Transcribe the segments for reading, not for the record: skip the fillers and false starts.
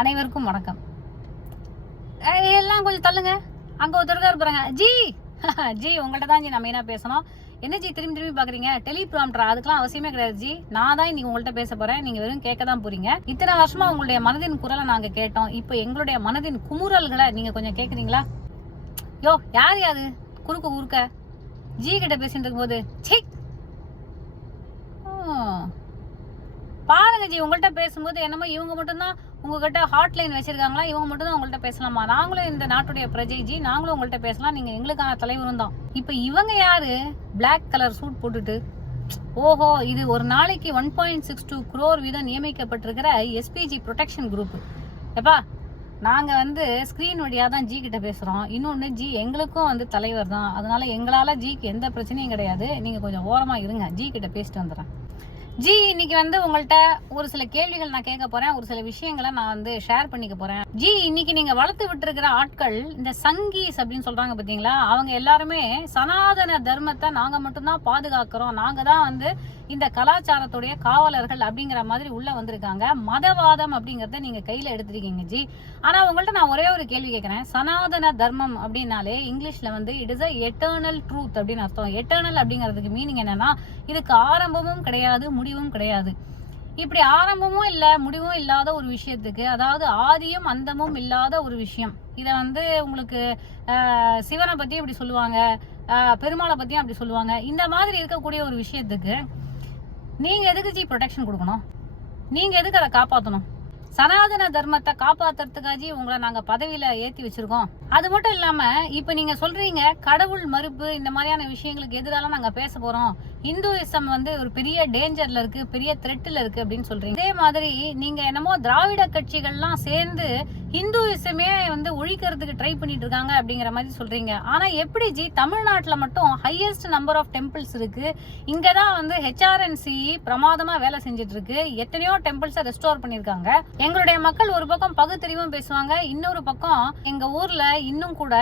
அனைவருக்கும் வணக்கம். எல்லாம் கொஞ்சம் தள்ளுங்க. அங்க ஒருத்தருக்கா இருப்பாங்க. ஜி ஜி உங்கள்ட்ட தான் ஜி நம்ம என்ன பேசணும். என்ன ஜி திரும்பி திரும்பி பாக்குறீங்க? டெலிபிராம்டரா? அதுக்கெல்லாம் அவசியமே கிடையாது ஜி. நான் தான் இன்னைக்கு உங்கள்ட்ட பேச போறேன். நீங்க வெறும் கேட்க தான் போறீங்க. இத்தனை வருஷமா உங்களுடைய மனதின் குரலை நாங்க கேட்டோம். இப்ப எங்களுடைய மனதின் குமுறல்களை நீங்க கொஞ்சம் கேக்குறீங்களா? யோ யார் யாது குறுக்க ஊருக்க ஜி கிட்ட பேசிட்டு இருக்கும் போது பாருங்க ஜி, உங்கள்கிட்ட பேசும்போது என்னமோ இவங்க மட்டும்தான் உங்ககிட்ட ஹாட்லைன் வச்சிருக்காங்களா, இவங்க மட்டும் தான் உங்கள்கிட்ட பேசலாமா? நாங்களும் இந்த நாட்டுடைய பிரஜை ஜி, நாங்களும் உங்கள்கிட்ட பேசலாம். நீங்க எங்களுக்கான தலைவரும் தான். இப்ப இவங்க யாரு? பிளாக் கலர் சூட் போட்டுட்டு, ஓஹோ இது ஒரு நாளைக்கு 1.62 crore வீதம் நியமிக்கப்பட்டிருக்கிற எஸ்பிஜி ப்ரொடெக்ஷன் குரூப். எப்பா நாங்க ஸ்கிரீன் வழியா தான் ஜி கிட்ட பேசுறோம். இன்னொன்னு ஜி எங்களுக்கும் தலைவர் தான். அதனால எங்களால ஜிக்கு எந்த பிரச்சனையும் கிடையாது. நீங்க கொஞ்சம் ஓரமா இருங்க, ஜி கிட்ட பேசிட்டு வந்துடுறேன். ஜி இன்னைக்கு உங்கள்கிட்ட ஒரு சில கேள்விகள் நான் கேட்க போறேன். ஒரு சில விஷயங்களை நான் ஷேர் பண்ணிக்க போறேன். ஜி இன்னைக்கு நீங்க வளர்த்து விட்டு இருக்கிற ஆட்கள், இந்த சங்கீஸ் அப்படின்னு சொல்றாங்க பாத்தீங்களா, அவங்க எல்லாருமே சனாதன தர்மத்தை நாங்க மட்டும்தான் பாதுகாக்கிறோம், நாங்க தான் இந்த கலாச்சாரத்துடைய காவலர்கள் அப்படிங்கிற மாதிரி உள்ள வந்திருக்காங்க. மதவாதம் அப்படிங்கறத நீங்க கையில எடுத்திருக்கீங்க ஜி. ஆனா உங்கள்ட்ட நான் ஒரே ஒரு கேள்வி கேட்கிறேன். சனாதன தர்மம் அப்படின்னாலே இங்கிலீஷ்ல it is a eternal truth அப்படின்னு அர்த்தம். எட்டர்னல் அப்படிங்கிறதுக்கு மீனிங் என்னன்னா, இதுக்கு ஆரம்பமும் கிடையாது, முடிவும் கிடையாது. இப்படி ஆரம்பமும் இல்ல முடிவும் இல்லாத ஒரு விஷயத்துக்கு, அதாவது ஆதியும் அந்தமும் இல்லாத ஒரு விஷயம், இத உங்களுக்கு சிவனை பத்தி அப்படி சொல்லுவாங்க, பெருமாளை பத்தியும் அப்படி சொல்லுவாங்க. இந்த மாதிரி இருக்கக்கூடிய ஒரு விஷயத்துக்கு நீங்க எதுக்கு ஜி ப்ரொடெக்ஷன் கொடுக்கணும்? நீங்க எதுக்கு அதை காப்பாற்றணும்? சனாதன தர்மத்தை காப்பாத்துறதுக்காக உங்களை நாங்க பதவியில ஏத்தி வச்சிருக்கோம். அது மட்டும் இல்லாம இப்ப நீங்க சொல்றீங்க கடவுள் மறுப்பு இந்த மாதிரியான விஷயங்களுக்கு எதிரால நாங்க பேச போறோம், இந்துயிசம் ஒரு பெரிய டேஞ்சர்ல இருக்கு, பெரிய த்ரெட்ல இருக்கு அப்படின்னு சொல்றீங்க. அதே மாதிரி நீங்க என்னமோ திராவிட கட்சிகள்லாம் சேர்ந்து இந்துயிசமே ஒழிக்கிறதுக்கு ட்ரை பண்ணிட்டு இருக்காங்க அப்படிங்கிற மாதிரி சொல்றீங்க. ஆனா எப்படி ஜி தமிழ்நாட்டுல மட்டும் ஹையஸ்ட் நம்பர் ஆஃப் டெம்பிள்ஸ் இருக்கு? இங்கதான் HRNC பிரமாதமா வேலை செஞ்சுட்டு இருக்கு. எத்தனையோ டெம்பிள்ஸை ரெஸ்டோர் பண்ணிருக்காங்க. எங்களுடைய மக்கள் ஒரு பக்கம் பகுத்தறிவும் பேசுவாங்க, இன்னொரு பக்கம் எங்க ஊர்ல இன்னும் கூட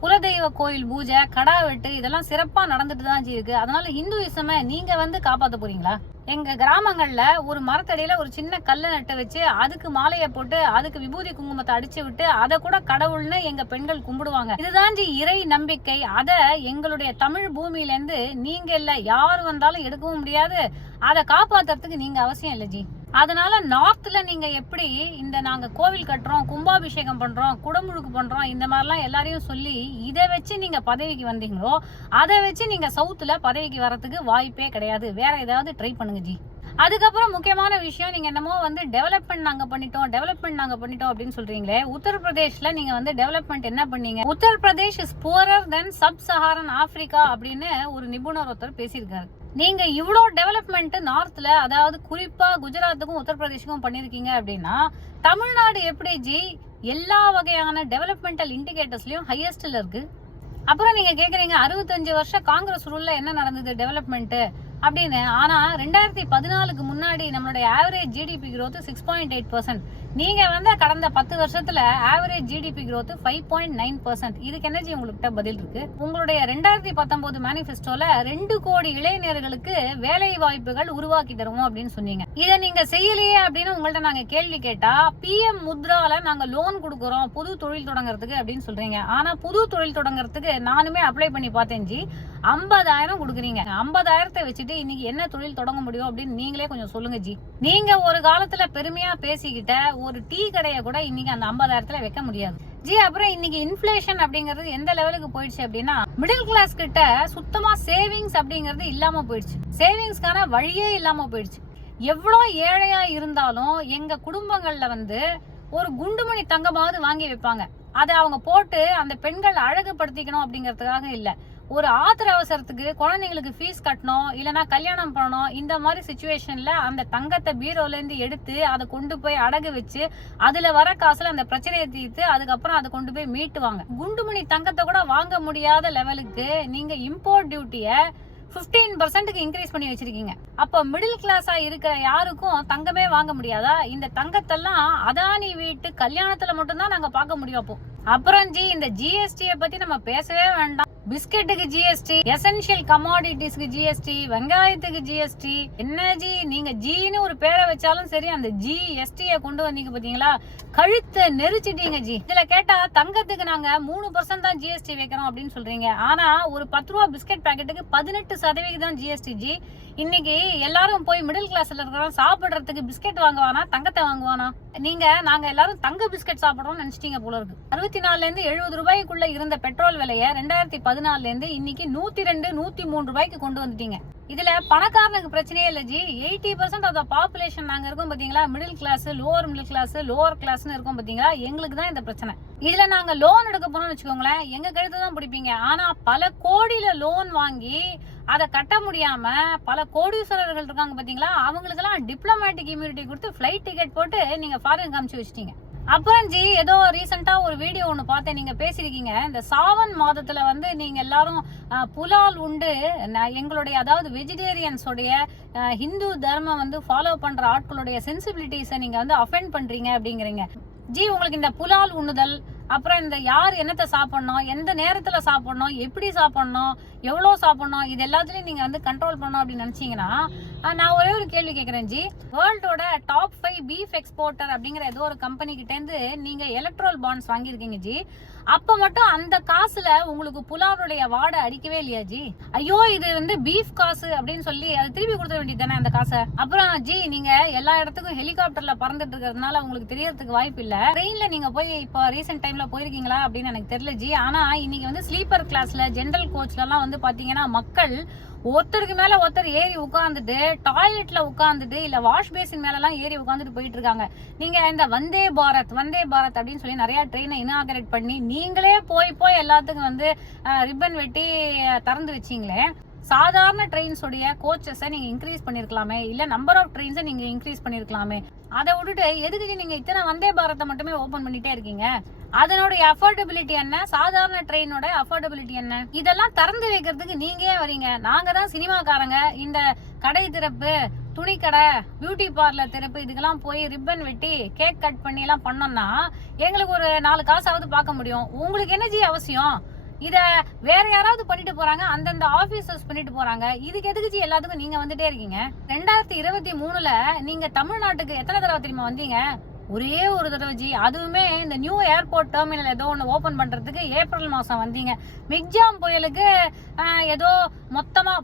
குலதெய்வ கோயில் பூஜை, கடா வெட்டு இதெல்லாம் சிறப்பா நடந்துட்டு தான் இருக்கு. அதனால இந்துயிசமை நீங்க காப்பாத்த போறீங்களா? எங்க கிராமங்கள்ல ஒரு மரத்தடியில ஒரு சின்ன கல்லை நட்டு வச்சு அதுக்கு மாலையை போட்டு அதுக்கு விபூதி குங்குமத்தை அடிச்சு விட்டு அதை கூட கடவுள்னு எங்க பெண்கள் கும்பிடுவாங்க. இதுதான் ஜி இறை நம்பிக்கை. அத எங்களுடைய தமிழ் பூமியில இருந்து நீங்க இல்ல யாரு வந்தாலும் எடுக்கவும் முடியாது. அதை காப்பாத்துறதுக்கு நீங்க அவசியம் இல்லை ஜி. அதனால நார்த்ல நீங்க எப்படி நாங்க கோவில் கட்டுறோம், கும்பாபிஷேகம் பண்றோம், குடமுழுக்கு பண்றோம், இந்த மாதிரிலாம் எல்லாரையும் சொல்லி இதை வச்சு நீங்க பதவிக்கு வந்தீங்களோ, அதை வச்சு நீங்க சவுத்துல பதவிக்கு வரதுக்கு வாய்ப்பே கிடையாது. வேற ஏதாவது ட்ரை பண்ணுங்க ஜி. அதுக்கப்புறம் முக்கியமான விஷயம், நீங்க என்னமோ டெவலப்மெண்ட் நாங்க பண்ணிட்டோம் அப்படின்னு சொல்றீங்களே. உத்தரப்பிரதேஷ்ல நீங்க டெவலப்மெண்ட் என்ன பண்ணீங்க? Uttar Pradesh is poorer then sub Saharan Africa அப்படின்னு ஒரு நிபுணர் ஒருத்தர் பேசியிருக்காரு. நீங்க இவ்வளோ டெவலப்மெண்ட் நார்த்ல, அதாவது குறிப்பா குஜராத்துக்கும் உத்தரப்பிரதேஷுக்கும் பண்ணிருக்கீங்க அப்படின்னா, தமிழ்நாடு எப்படி ஜி எல்லா வகையான டெவலப்மெண்டல் இண்டிகேட்டர்ஸ்லயும் ஹையஸ்ட்ல இருக்கு? அப்புறம் நீங்க கேக்குறீங்க 65 வருஷம் காங்கிரஸ் ரூல்ல என்ன நடந்தது டெவலப்மெண்ட் அப்படின்னு. ஆனா 2014க்கு முன்னாடி நம்மளுடைய ஆவரேஜ் ஜிடிபி growth 6.8%. நீங்க கடந்த 10 வருஷத்துல ஆவரேஜ் ஜிடிபி growth 5.9%. இதுக்கு என்ன உங்கள்கிட்ட பதில் இருக்கு? உங்களுடைய 2019 மேனிஃபெஸ்டோல 2 கோடி இளைஞர்களுக்கு வேலை வாய்ப்புகள் உருவாக்கி தருவோம் அப்படின்னு சொன்னீங்க. இதை நீங்க செய்யலையே அப்படின்னு உங்கள்ட்ட நாங்க கேள்வி கேட்டா, PM முத்ரால நாங்க லோன் கொடுக்கறோம் புது தொழில் தொடங்குறதுக்கு அப்படின்னு சொல்றீங்க. ஆனா புது தொழில் தொடங்குறதுக்கு நானுமே அப்ளை பண்ணி பார்த்தேன் ஜி. 50,000 கொடுக்குறீங்க. 50,000 வச்சுட்டு இன்னைக்கு என்ன தொழில் தொடங்க முடியும் அப்படின்னு நீங்களே கொஞ்சம் சொல்லுங்க ஜி. நீங்க ஒரு காலத்துல பெருமையா பேசிக்கிட்ட ஒரு டீ கடையை கூட இன்னைக்கு அந்த 50,000 வைக்க முடியாது ஜி. அப்புறம் இன்னைக்கு இன்ஃபிளேஷன் அப்படிங்கிறது எந்த லெவலுக்கு போயிடுச்சு அப்படின்னா, மிடில் கிளாஸ் கிட்ட சுத்தமா சேவிங்ஸ் அப்படிங்கிறது இல்லாம போயிடுச்சு. சேவிங்ஸ்க்கான வழியே இல்லாம போயிடுச்சு. எவ்வளோ ஏழையா இருந்தாலும் எங்க குடும்பங்கள்ல ஒரு குண்டுமணி தங்கமாவது வாங்கி வைப்பாங்க. அதை அவங்க போட்டு அந்த பெண்கள் அழகுபடுத்திக்கணும் அப்படிங்கறதுக்காக இல்ல, ஒரு ஆத்திர அவசரத்துக்கு குழந்தைங்களுக்கு ஃபீஸ் கட்டணும், இல்லைன்னா கல்யாணம் பண்ணணும், இந்த மாதிரி சிச்சுவேஷன்ல அந்த தங்கத்தை பீரோல இருந்து எடுத்து அதை கொண்டு போய் அடகு வச்சு அதுல வர காசுல அந்த பிரச்சனையை தீர்த்து அதுக்கப்புறம் அதை கொண்டு போய் மீட்டுவாங்க. குண்டுமணி தங்கத்தை கூட வாங்க முடியாத லெவலுக்கு நீங்க இம்போர்ட் டியூட்டிய 15% இன்க்ரீஸ் பண்ணி வச்சிருக்கீங்க. அப்ப மிடில் கிளாஸா இருக்கிற யாருக்கும் தங்கமே வாங்க முடியாதா? இந்த தங்கத்தெல்லாம் அதானி வீட்டு கல்யாணத்துல மட்டும்தான் நாங்க பார்க்க முடியும். அப்புறம் ஜி, இந்த ஜிஎஸ்டியை பத்தி நம்ம பேசவே வேண்டாம். பிஸ்கெட்டுக்கு ஜிஎஸ்டி, எசென்ஷியல் கமாடிட்டிஸ்க்கு ஜிஎஸ்டி, வெங்காயத்துக்கு ஜிஎஸ்டி. என்ன ஜி, நீங்க ஜின்னு ஒரு பேரை வச்சாலும் சரி, அந்த ஜிஎஸ்டியை கொண்டு வந்தீங்க பாத்தீங்களா, கழுத்தை நெரிச்சிட்டீங்க ஜி. இதுல கேட்டா தங்கத்துக்கு நாங்க 3% தான் ஜிஎஸ்டி வைக்கிறோம் அப்படின்னு சொல்றீங்க. ஆனா ஒரு 10 ரூபா பிஸ்கெட் பாக்கெட்டுக்கு 18% ஜிஎஸ்டி ஜி. இன்னைக்கு எல்லாரும் போய் மிடில் கிளாஸ்ல இருக்கிறோம், சாப்பிடுறதுக்கு பிஸ்கெட் வாங்குவானா தங்கத்தை வாங்குவானா? நாங்க எல்லாரும் தங்க பிஸ்கெட் சாப்பிடுறோம்னு நினைச்சிட்டீங்க போல இருக்கு. 64 இருந்து 70 ரூபாய்க்குள்ள இருந்த பெட்ரோல் விலையை 2014 இருந்து இன்னைக்கு 102, 103 ரூபாய்க்கு கொண்டு வந்துட்டீங்க. இதுல பணக்காரனுக்கு பிரச்சனையே இல்ல ஜி. 80% ஆஃப் த பாப்புலேஷன் நாங்க இருக்கோம் பாத்தீங்களா, middle class, lower middle class, lower கிளாஸ்னு இருக்கோம் பாத்தீங்களா, எங்களுக்கு தான் இந்த பிரச்சனை. இதுல நாங்க லோன் எடுக்க போனோம்னு வச்சுக்கோங்களேன், எங்க கழுத்து தான் பிடிப்பீங்க. ஆனா பல கோடியில லோன் வாங்கி அதை கட்ட முடியாம பல கோடீஸ்வரர்கள் இருக்காங்க பாத்தீங்களா, அவங்களுக்கு எல்லாம் டிப்ளமேட்டிக் இம்யூனிட்டி கொடுத்து ஃபிளைட் டிக்கெட் போட்டு நீங்க ஃபாரின் காமிச்சு வச்சிட்டீங்க. அப்புறம் ஜி, ஏதோ ரீசெண்டா ஒரு வீடியோ ஒண்ணு பார்த்தேன், நீங்க பேசிருக்கீங்க, இந்த சாவன் மாதத்துல வந்து நீங்க எல்லாரும் புலால் உண்டு எங்களுடைய, அதாவது வெஜிடேரியன்ஸோடைய ஹிந்து தர்மம் வந்து ஃபாலோ பண்ற ஆட்களுடைய சென்சிபிலிட்டிஸை நீங்க வந்து அஃபெண்ட் பண்றீங்க அப்படிங்கிறீங்க ஜி. உங்களுக்கு இந்த புலால் உண்ணுதல், அப்புறம் இந்த யார் என்னத்தை சாப்பிடணும், எந்த நேரத்துல சாப்பிடணும், எப்படி சாப்பிடணும், எவ்வளவு சாப்பிடணும், இது எல்லாத்துலயும் நீங்க வந்து கண்ட்ரோல் பண்ணணும் அப்படின்னு நினைச்சீங்கன்னா, நான் ஒரே ஒரு கேள்வி கேட்கிறேன் ஜி. வேர்ல்டோட டாப் 5 பீஃப் எக்ஸ்போர்ட்டர் அப்படிங்கிற ஏதோ ஒரு கம்பெனி கிட்ட இருந்து நீங்க எலக்ட்ரல் பாண்ட்ஸ் வாங்கியிருக்கீங்க ஜி. அப்ப மட்டும் அந்த காசுல உங்களுக்கு புலாவுடைய வாடை அடிக்கவே இல்லையா ஜி? ஐயோ இது வந்து பீஃப் காசு அப்படின்னு சொல்லி அதை திருப்பி கொடுத்துட வேண்டியது தானே அந்த காசை. அப்புறம் ஜி, நீங்க எல்லா இடத்துக்கும் ஹெலிகாப்டர்ல பறந்துட்டு இருக்கிறதுனால உங்களுக்கு தெரியறதுக்கு வாய்ப்பு இல்ல. ட்ரெயின்ல நீங்க போய் இப்போ ரீசெண்ட் டைம்ல போயிருக்கீங்களா அப்படின்னு எனக்கு தெரியல ஜி. ஆனா இன்னைக்கு வந்து ஸ்லீப்பர் கிளாஸ்ல, ஜெனரல் கோச்ல எல்லாம் வந்து பாத்தீங்கன்னா மக்கள் ஒருத்தருக்கு மேல ஒருத்தர் ஏறி உட்கார்ந்துட்டு, டாய்லெட்ல உட்கார்ந்துட்டு, இல்ல வாஷ் பேசின் மேல எல்லாம் ஏறி உட்கார்ந்துட்டு போயிட்டு இருக்காங்க. நீங்க இந்த வந்தே பாரத் அப்படின்னு சொல்லி நிறைய ட்ரெயினை இனாகரேட் பண்ணி நீங்களே போய் எல்லாத்துக்கும் வந்து ரிப்பன் வெட்டி திறந்து வச்சீங்களே. சாதாரண ட்ரெயின்ஸ் உடைய கோச்சஸை நீங்க இன்க்ரீஸ் பண்ணிருக்கலாமே, இல்ல நம்பர் ஆஃப் ட்ரெயின்ஸை நீங்க இன்க்ரீஸ் பண்ணிருக்கலாமே. அதை விட்டுட்டு எதுக்கு நீங்க இத்தனை வந்தே பாரத்தை மட்டுமே ஓபன் பண்ணிட்டே இருக்கீங்க? அதனுடைய அஃபோர்டபிலிட்டி என்ன, சாதாரண ட்ரெயினோட அஃபோர்டபிலிட்டி என்ன, இதெல்லாம் திறந்து வைக்கிறதுக்கு நீங்க ஏன் வரீங்க? நாங்க தான் சினிமாக்காரங்க இந்த கடை திறப்பு, துணி கடை, பியூட்டி பார்லர் திறப்பு, இதுக்கெல்லாம் போய் ரிப்பன் வெட்டி கேக் கட் பண்ணி எல்லாம் பண்ணோம்னா எங்களுக்கு ஒரு 4 காசாவது பார்க்க முடியும். உங்களுக்கு என்ன ஜி அவசியம்? இத வேற யாராவது பண்ணிட்டு போறாங்க, அந்தந்த ஆபீசர்ஸ் பண்ணிட்டு போறாங்க. இதுக்கு எதுக்கு ஜி எல்லாத்துக்கும் நீங்க வந்துட்டே இருக்கீங்க? 2023ல நீங்க தமிழ்நாட்டுக்கு எத்தனை தடவை தெரியுமா வந்தீங்க? ஒரே ஒரு தடவை ஜி. அதுவுமே இந்த நியூ ஏர்போர்ட் டெர்மினல் ஏதோ ஒன்று ஓபன் பண்றதுக்கு ஏப்ரல் மாசம் வந்தீங்க. மிக்ஜாம் புயலுக்கு ஏதோ மொத்தமா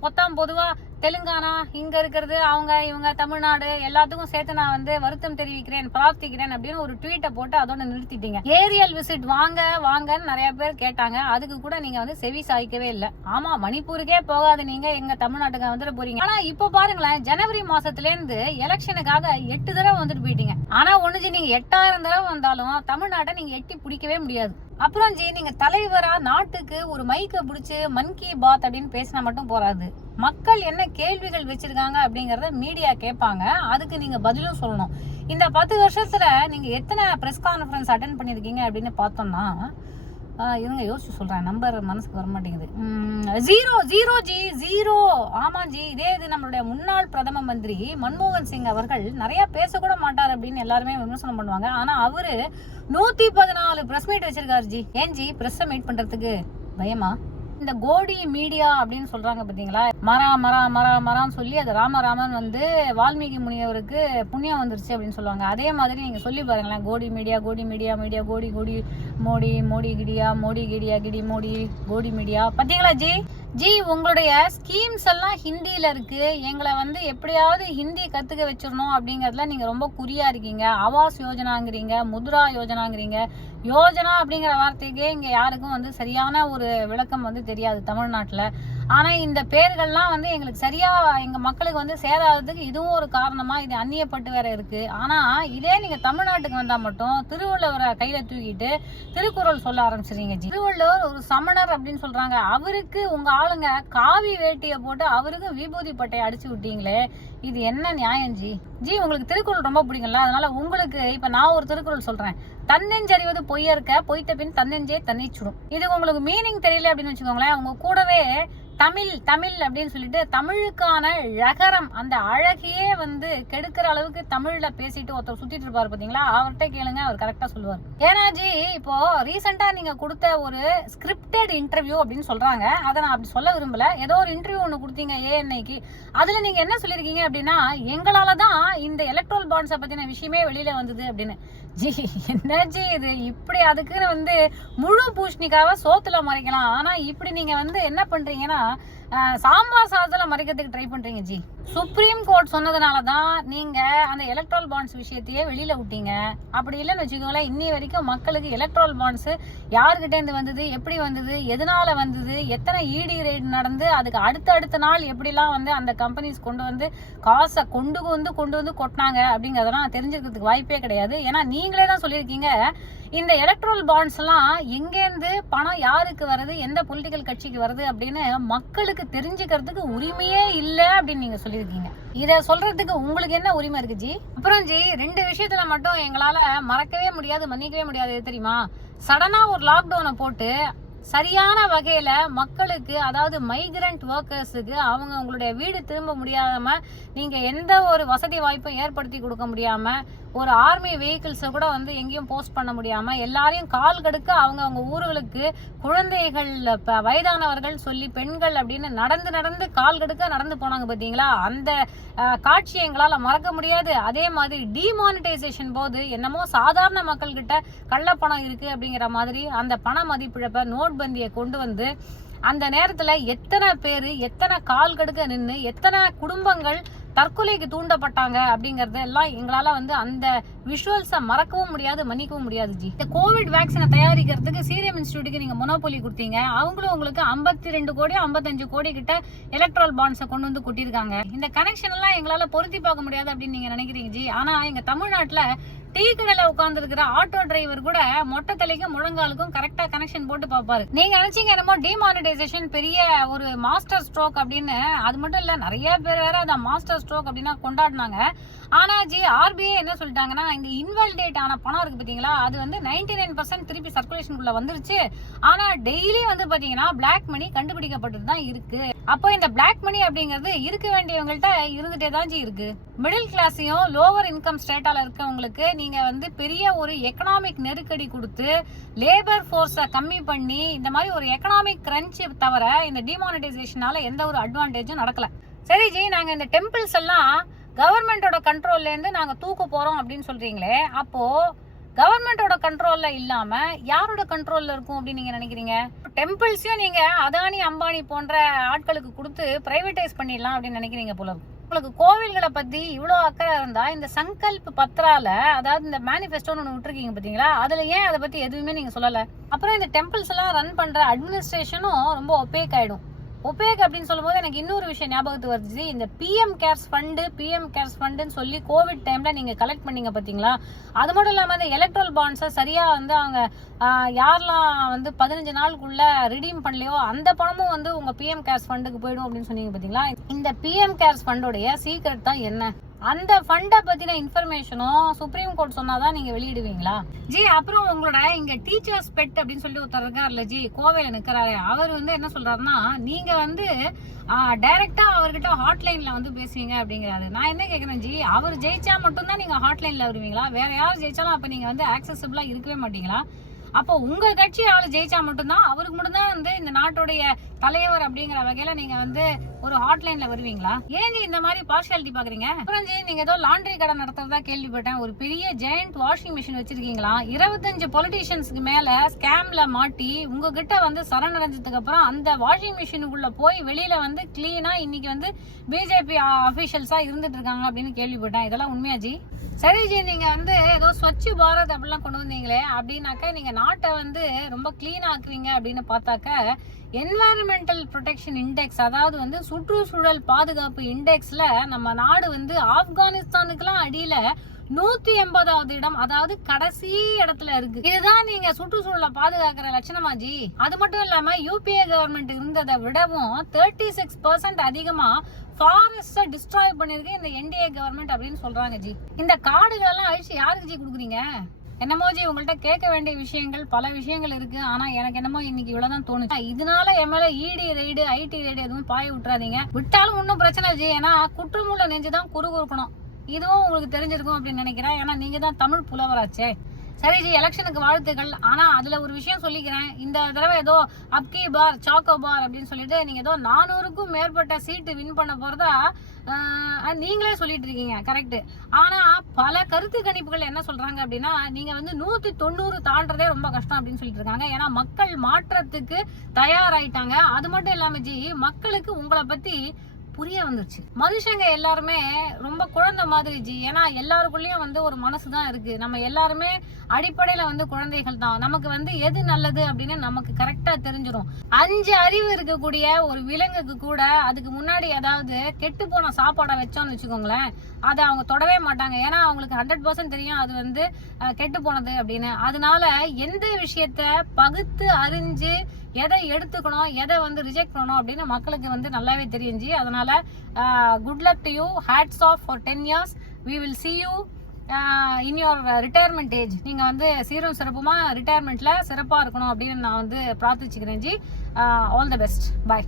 பொதுவா தெலுங்கானா இங்க இருக்கிறது, அவங்க இவங்க தமிழ்நாடு எல்லாத்துக்கும் சேர்த்து நான் வந்து வருத்தம் தெரிவிக்கிறேன், பிரார்த்திக்கிறேன் அப்படின்னு ஒரு ட்வீட்டை போட்டு அதோட நிறுத்திட்டீங்க. ஏரியல் விசிட் வாங்கன்னு நிறைய பேர் கேட்டாங்க, அதுக்கு கூட நீங்க வந்து செவி சாய்க்கவே இல்லை. ஆமா, மணிப்பூருக்கே போகாது நீங்க, எங்க தமிழ்நாட்டுக்கு வந்துட்டு போறீங்க. ஆனா இப்ப பாருங்களேன், ஜனவரி மாசத்துல இருந்து எலெக்ஷனுக்காக 8 தடவை வந்துட்டு போயிட்டீங்க. ஆனா ஒண்ணு ஜி, நீங்க 8000 தடவை வந்தாலும் தமிழ்நாட்டை நீங்க எட்டி பிடிக்கவே முடியாது. அப்புறம் ஜி, நீங்க தலைவரா நாட்டுக்கு ஒரு மைக்க பிடிச்சு மன் கி பாத் அப்படின்னு பேசினா மட்டும் போறாது. மக்கள் என்ன கேள்விகள் வச்சிருக்காங்க அப்படிங்கறத மீடியா கேட்பாங்க, அதுக்கு நீங்க பதிலும் சொல்லணும். இந்த 10 வருஷத்துல நீங்க எத்தனை பிரஸ் கான்ஃபரன்ஸ் அட்டென்ட் பண்ணிருக்கீங்க அப்படின்னு பார்த்தோம்னா, இருங்க யோசிச்சு சொல்றேன், நம்பர் மனசுக்கு வர மாட்டேங்குது. 0 ஜி, 0. ஆமா ஜி, இதே இது நம்மளுடைய முன்னாள் பிரதம மந்திரி மன்மோகன் சிங் அவர்கள் நிறைய பேசக்கூட மாட்டார் அப்படின்னு எல்லாருமே விமர்சனம் பண்ணுவாங்க. ஆனா அவரு 114 பிரஸ் மீட் வச்சிருக்காரு ஜி. ஏன் ஜி பிரஸ் மீட் பண்றதுக்கு பயமா? இந்த கோடி மீடியா அப்படின்னு சொல்றாங்க பாத்தீங்களா, மரான்னு சொல்லி அது ராமன் வந்து வால்மீகி முனியவருக்கு புண்ணியம் வந்துருச்சு அப்படின்னு சொல்லுவாங்க. அதே மாதிரி நீங்க சொல்லி பாருங்களேன், கோடி மீடியா கோடி மோடி கிடியா கிடி மோடி கோடி மீடியா. பாத்தீங்களா ஜி, உங்களுடைய ஸ்கீம்ஸ் எல்லாம் ஹிந்தியில இருக்கு. எங்களை வந்து எப்படியாவது ஹிந்தி கத்துக்க வச்சிடணும் அப்படிங்கறதுல நீங்க ரொம்ப குறியா இருக்கீங்க. ஆவாஸ் யோஜனாங்கிறீங்க, முத்ரா யோஜனாங்கிறீங்க. யோஜனா அப்படிங்கிற வார்த்தைக்கே இங்க யாருக்கும் வந்து சரியான ஒரு விளக்கம் வந்து தெரியாது தமிழ்நாட்டுல. ஆனா இந்த பேர்கள்லாம் வந்து எங்களுக்கு சரியா எங்க மக்களுக்கு வந்து சேராததுக்கு இதுவும் ஒரு காரணமா, இது அந்நியப்பட்டு வேற இருக்கு. ஆனா இதே நீங்க தமிழ்நாட்டுக்கு வந்தா மட்டும் திருவள்ளுவரை கையில தூக்கிட்டு திருக்குறள் சொல்ல ஆரம்பிச்சிருங்க ஜி. திருவள்ளுவர் ஒரு சமணர் அப்படின்னு சொல்றாங்க, அவருக்கு உங்க ஆளுங்க காவி வேட்டியை போட்டு அவருக்கு விபூதி பட்டையை அடிச்சு விட்டீங்களே, இது என்ன நியாயம் ஜி? ஜி உங்களுக்கு திருக்குறள் ரொம்ப பிடிக்கும்ல, அதனால உங்களுக்கு இப்ப நான் ஒரு திருக்குறள் சொல்றேன். தன்னெஞ்சறிவது பொய்யற்க, பொய்த்த பின் தன்னெஞ்சே தன்னை சுடும். இது உங்களுக்கு மீனிங் தெரியல அப்படின்னு வச்சுக்கோங்களேன், உங்க கூடவே தமிழ் தமிழ் அப்படின்னு சொல்லிட்டு தமிழுக்கான ழகரம், அந்த அழகையே வந்து கெடுக்கிற அளவுக்கு தமிழ்ல பேசிட்டு ஒருத்தர் சுத்திட்டு இருப்பாரு பாத்தீங்களா, அவர்கிட்ட கேளுங்க, அவர் கரெக்டா சொல்லுவார். ஏன்னா ஜி இப்போ ரீசெண்டா நீங்க கொடுத்த ஒரு ஸ்கிரிப்டட் இன்டர்வியூ அப்படின்னு சொல்றாங்க, அதை நான் அப்படி சொல்ல விரும்பல. ஏதோ ஒரு இன்டர்வியூ ஒன்று கொடுத்தீங்க ஏஎன்ஐக்கு, அதுல நீங்க என்ன சொல்லிருக்கீங்க அப்படின்னா, எங்களாலதான் இந்த எலக்ட்ரல் பாண்ட்ஸை பத்தின விஷயமே வெளியில வந்தது அப்படின்னு. ஜி என்ன ஜி இது இப்படி, அதுக்குன்னு வந்து முழு பூஷணிக்காக சோத்துல மறைக்கலாம், ஆனா இப்படி நீங்க வந்து என்ன பண்றீங்கன்னா சாம்பார் சாதத்துல மறைக்கிறதுக்கு ட்ரை பண்றீங்க ஜி. சுப்ரீம் கோர்ட் சொன்னதுனாலதான் நீங்க அந்த எலக்ட்ரல் பாண்ட்ஸ் விஷயத்தையே வெளியில விட்டீங்க. அப்படி இல்லைன்னு வச்சுக்கோங்களேன், இன்னி வரைக்கும் மக்களுக்கு எலக்ட்ரல் பாண்ட்ஸ் யாருக்கிட்ட இருந்து வந்தது, எப்படி வந்தது, எதனால வந்தது, எத்தனை இடி ரெய்டு நடந்து அதுக்கு அடுத்த நாள் எப்படிலாம் வந்து அந்த கம்பெனிஸ் கொண்டு வந்து காசை கொண்டு வந்து கொட்டினாங்க அப்படிங்கறதெல்லாம் தெரிஞ்சுக்கிறதுக்கு வாய்ப்பே கிடையாது. ஏன்னா நீங்களே தான் சொல்லியிருக்கீங்க, இந்த எலக்ட்ரல் பாண்ட்ஸ் எல்லாம் எங்கேருந்து பணம் யாருக்கு வருது, எந்த பொலிட்டிக்கல் கட்சிக்கு வருது அப்படின்னு மக்களுக்கு தெரிஞ்சுக்கிறதுக்கு உரிமையே இல்லை அப்படின்னு நீங்க சொல்லியிருக்கீங்க. இத சொல்றதுக்கு உங்களுக்கு என்ன உரிமை இருக்கு ஜி? அப்புறம் ஜி 2 விஷயத்துல மட்டும் எங்களால மறக்கவே முடியாது, மன்னிக்கவே முடியாது தெரியுமா. சடனா ஒரு லாக்டவுனை போட்டு சரியான வகையில மக்களுக்கு, அதாவது மைக்ரண்ட் ஒர்க்கர்ஸுக்கு அவங்க உங்களுடைய வீடு திரும்ப முடியாம, நீங்க எந்த ஒரு வசதி வாய்ப்பும் ஏற்படுத்தி கொடுக்க முடியாம, ஒரு ஆர்மி வெஹிக்கிள்ஸை கூட வந்து எங்கேயும் போஸ்ட் பண்ண முடியாம, எல்லாரையும் கால் கடுக்க அவங்க ஊர்களுக்கு குழந்தைகள், வயதானவர்கள் சொல்லி பெண்கள் அப்படின்னு நடந்து கால் கடுக்க நடந்து போனாங்க பாத்தீங்களா, அந்த காட்சியை எங்களால மறக்க முடியாது. அதே மாதிரி டிமானிட்டைசேஷன் போது என்னமோ சாதாரண மக்கள் கிட்ட கள்ளப்பணம் இருக்கு அப்படிங்கிற மாதிரி அந்த பண மதிப்பிழப்ப நோட்பந்தியை கொண்டு வந்து அந்த நேரத்துல எத்தனை பேரு, எத்தனை கால் கடுக்க நின்று, எத்தனை குடும்பங்கள் தற்கொலைக்கு தூண்டப்பட்டாங்க அப்படிங்கறது எல்லாம் எங்களால வந்து அந்த விஷுவல்ஸை மறக்கவும் முடியாது, மன்னிக்கவும் முடியாது ஜி. இந்த கோவிட் வேக்சினை தயாரிக்கிறதுக்கு சீரம் இன்ஸ்டிடியூட்டுக்கு நீங்க மொனோபோலி கொடுத்தீங்க, அவங்களும் உங்களுக்கு 52 கோடி 55 கோடி கிட்ட எலக்ட்ரல் பாண்ட்ஸை கொண்டு வந்து கொட்டிருக்காங்க. இந்த கனெக்ஷன் எல்லாம் எங்களால பொருத்தி பார்க்க முடியாது அப்படின்னு நீங்க நினைக்கிறீங்க ஜி. ஆனா எங்க தமிழ்நாட்டுல டீ கடையில உட்கார்ந்து இருக்கிற ஆட்டோ டிரைவர் கூட மொட்டை தலைக்கும் முழங்காலுக்கும் கரெக்டா கனெக்ஷன் போட்டு பாப்பாரு. நீங்க நினைச்சீங்க என்னமோ டிமானிட்டைசேஷன் பெரிய ஒரு மாஸ்டர் ஸ்ட்ரோக் அப்படின்னு. அது மட்டும் இல்ல, நிறைய பேர் வேற அதை மாஸ்டர் ஸ்ட்ரோக் அப்படின்னா கொண்டாடினாங்க. ஆனா ஜி ஆர்பிஐ என்ன சொல்லிட்டாங்கன்னா, இங்க இன்வாலிடேட் ஆன பணம் இருக்கு பாத்தீங்களா, அது வந்து 99% திருப்பி சர்க்குலேஷனுக்குள்ள வந்துருச்சு. ஆனா டெய்லி வந்து பாத்தீங்கன்னா பிளாக் மணி கண்டுபிடிக்கப்பட்டு தான் இருக்கு. அப்போ இந்த பிளாக் மணி அப்படிங்கிறது இருக்க வேண்டியவங்கள்ட்ட இருந்துட்டே தான் ஜி இருக்கு. மிடில் கிளாஸையும் லோவர் இன்கம் ஸ்டேட்டால இருக்கவங்களுக்கு நீங்க வந்து பெரிய ஒரு எக்கனாமிக் நெருக்கடி கொடுத்து லேபர் ஃபோர்ஸை கம்மி பண்ணி இந்த மாதிரி ஒரு எக்கனாமிக் கிரன்ச் தவிர இந்த டிமானிட்டைசேஷனால எந்த ஒரு அட்வான்டேஜும் நடக்கல. சரி ஜி, நாங்க இந்த டெம்பிள்ஸ் எல்லாம் கவர்மெண்டோட கண்ட்ரோல்ல இருந்து நாங்க தூக்க போறோம் அப்படின்னு சொல்றீங்களே, அப்போ கவர்மெண்டோட கண்ட்ரோல்ல இல்லாம யாரோட கண்ட்ரோல்ல இருக்கும் அப்படின்னு நீங்க நினைக்கிறீங்க? டெம்பிள்ஸையும் நீங்க அதானி அம்பானி போன்ற ஆட்களுக்கு கொடுத்து பிரைவேடைஸ் பண்ணிடலாம் அப்படின்னு நினைக்கிறீங்க போல. உங்களுக்கு கோவில்களை பத்தி இவ்வளவு அக்கறை இருந்தா இந்த சங்கல்ப் பத்ரால, அதாவது இந்த மேனிஃபெஸ்டோன்னு ஒன்று விட்டுருக்கீங்க பாத்தீங்களா, அதுல ஏன் அதை பத்தி எதுவுமே நீங்க சொல்லல? அப்புறம் இந்த டெம்பிள்ஸ் எல்லாம் ரன் பண்ற அட்மினிஸ்ட்ரேஷனும் ரொம்ப ஒபேக் ஆயிடும். ஒபேக் அப்படின்னு சொல்லும் போது எனக்கு இன்னொரு விஷயம் ஞாபகத்துக்கு வருது. இந்த பிஎம் கேர்ஸ் ஃபண்டுன்னு சொல்லி கோவிட் டைம்ல நீங்க கலெக்ட் பண்ணீங்க பாத்தீங்களா, அது மட்டும் இல்லாம இந்த எலக்ட்ரல் பாண்ட்ஸை சரியா வந்து அவங்க யாரெல்லாம் வந்து 15 நாளுக்குள்ள ரிடீம் பண்ணலையோ அந்த பணமும் வந்து உங்க பிஎம் கேர்ஸ் ஃபண்டுக்கு போயிடும் அப்படின்னு சொன்னீங்க பாத்தீங்களா. இந்த பிஎம் கேர்ஸ் ஃபண்டோடைய சீக்ரெட் தான் என்ன? அந்த ஃபண்டை பத்தின இன்ஃபர்மேஷனும் சுப்ரீம் கோர்ட் சொன்னாதான் நீங்க வெளியிடுவீங்களா ஜி? அப்புறம் உங்களோட இங்க டீச்சர்ஸ் பெட் அப்படின்னு சொல்லி ஒருத்தர் இருக்காருல்ல ஜி, கோவையில நிக்கிறாரு, அவர் வந்து என்ன சொல்றாருன்னா, நீங்க வந்து டைரக்டா அவர்கிட்ட ஹாட்லைன்ல வந்து பேசுவீங்க அப்படிங்கிறாரு. நான் என்ன கேக்குறேன் ஜி, அவர் ஜெயிச்சா மட்டும்தான் நீங்க ஹாட்லைன்ல வருவீங்களா? வேற யாரும் ஜெயிச்சாலும் அப்ப நீங்க வந்து ஆக்சசிபிளா இருக்கவே மாட்டீங்களா? அப்போ உங்க கட்சி ஆளு ஜெயிச்சா மட்டும்தான், அவருக்கு மட்டும்தான் வந்து இந்த நாட்டுடைய தலைவர் அப்படிங்கிற வகையில நீங்க வந்து ஒரு ஹாட்லைன்ல வருவீங்களா? ஏன் இந்த மாதிரி பார்ஷியாலிட்டி பாக்குறீங்க? அப்புறம் நீங்க ஏதோ லாண்டரி கடை நடத்துறதா கேள்விப்பட்டேன். ஒரு பெரிய ஜெயண்ட் வாஷிங் மிஷின் வச்சிருக்கீங்களா? 25 பொலிட்டீஷியன்ஸ்க்கு மேல ஸ்கேம்ல மாட்டி உங்ககிட்ட வந்து சரணடைஞ்சதுக்கு அப்புறம் அந்த வாஷிங் மிஷினுக்குள்ள போய் வெளியில வந்து கிளீனா இன்னைக்கு வந்து பிஜேபி அபிஷியல்ஸா இருந்துட்டு இருக்காங்க அப்படின்னு கேள்விப்பட்டேன். இதெல்லாம் உண்மையா ஜி? சரி ஜி, நீங்க வந்து ஏதோ ஸ்வச் பாரத் அப்படிலாம் கொண்டு வந்தீங்களே, அப்படின்னாக்க நீங்க நாட்டை வந்து ரொம்ப கிளீன் ஆக்குவீங்க அப்படின்னு பார்த்தாக்க என்வாயரன்மெண்டல் ப்ரொடெக்ஷன் இண்டெக்ஸ், அதாவது வந்து சுற்றுச்சூழல் பாதுகாப்பு இண்டெக்ஸ்ல நம்ம நாடு வந்து ஆப்கானிஸ்தானுக்குலாம் அடியில 180வது இடம், அதாவது கடைசி இடத்துல இருக்கு. இதுதான் நீங்க சுற்றுச்சூழலை பாதுகாக்கிற லட்சணமா ஜி? அது மட்டும் இல்லாம யூபிஏ கவர்மெண்ட் இருந்ததை விடவும் 36% அதிகமா ஃபாரஸ்ட டிஸ்ட்ராய் பண்ணிருக்கு இந்த என்டிஏ கவர்மெண்ட் அப்படின்னு சொல்றாங்க ஜி. இந்த காடுகள் எல்லாம் அழிச்சு யாருக்கு ஜி கொடுக்குறீங்க? என்னமோ ஜி உங்கள்ட்ட கேட்க வேண்டிய விஷயங்கள் பல விஷயங்கள் இருக்கு. ஆனா எனக்கு என்னமோ இன்னைக்கு இவ்வளவுதான் தோணுச்சு. இதனால எம்எல்ஏ இடி ரைடு ஐடி ரைடு எதுவும் பாய விட்டுறாதீங்க. விட்டாலும் ஒன்னும் பிரச்சனை ஜி. ஏன்னா குற்றமுள்ள நெஞ்சுதான் குறுகுறுக்கணும். இதுவும் உங்களுக்கு தெரிஞ்சிருக்கும் அப்படின்னு நினைக்கிறேன். ஏன்னா நீங்க தான் தமிழ் புலவராச்சே. சரி ஜி, எலெக்ஷனுக்கு வாழ்த்துக்கள். ஆனா அதுல ஒரு விஷயம் சொல்லிக்கிறேன். இந்த தடவை ஏதோ அப்கி பார் சாக்கோ பார் அப்படின்னு சொல்லிட்டு நீங்க ஏதோ 400க்கும் மேற்பட்ட சீட்டு வின் பண்ண போறதா நீங்களே சொல்லிட்டு இருக்கீங்க. கரெக்ட். ஆனா பல கருத்து கணிப்புகள் என்ன சொல்றாங்க அப்படின்னா நீங்க வந்து 190 தாண்டதே ரொம்ப கஷ்டம் அப்படின்னு சொல்லிட்டு இருக்காங்க. ஏன்னா மக்கள் மாற்றத்துக்கு தயாராயிட்டாங்க. அது மட்டும் இல்லாம ஜி, மக்களுக்கு உங்களை பத்தி புரிய வந்துருச்சு. மனுஷங்க எல்லாருமே ரொம்ப குழந்தை மாதிரி ஜி. ஏன்னா எல்லாருக்குள்ளயும் வந்து ஒரு மனசுதான் இருக்கு. நம்ம எல்லாருமே அடிப்படையில வந்து குழந்தைகள் தான். நமக்கு வந்து எது நல்லது அப்படின்னு நமக்கு கரெக்டா தெரிஞ்சிடும். 5 அறிவு இருக்கக்கூடிய ஒரு விலங்குக்கு கூட அதுக்கு முன்னாடி ஏதாவது கெட்டு போன சாப்பாடை வச்சோம்னு வச்சுக்கோங்களேன், அதை அவங்க தொடவே மாட்டாங்க. ஏன்னா அவங்களுக்கு 100% தெரியும் அது வந்து கெட்டு போனது அப்படின்னு. அதனால எந்த விஷயத்த பகுத்து அறிஞ்சு எதை எடுத்துக்கணும் எதை வந்து ரிஜெக்ட் பண்ணணும் அப்படின்னு மக்களுக்கு வந்து நல்லாவே தெரிஞ்சு. அதனால good luck to you. Hats off for 10 years. we will see you in your retirement age. நீங்க வந்து சீரும் சிறப்புமா ரிட்டையர்மெண்ட்ல சிறப்பா இருக்கணும் அப்படின்னு நான் வந்து பிரார்த்திச்சுக்கிறேன் ji. All the best. By.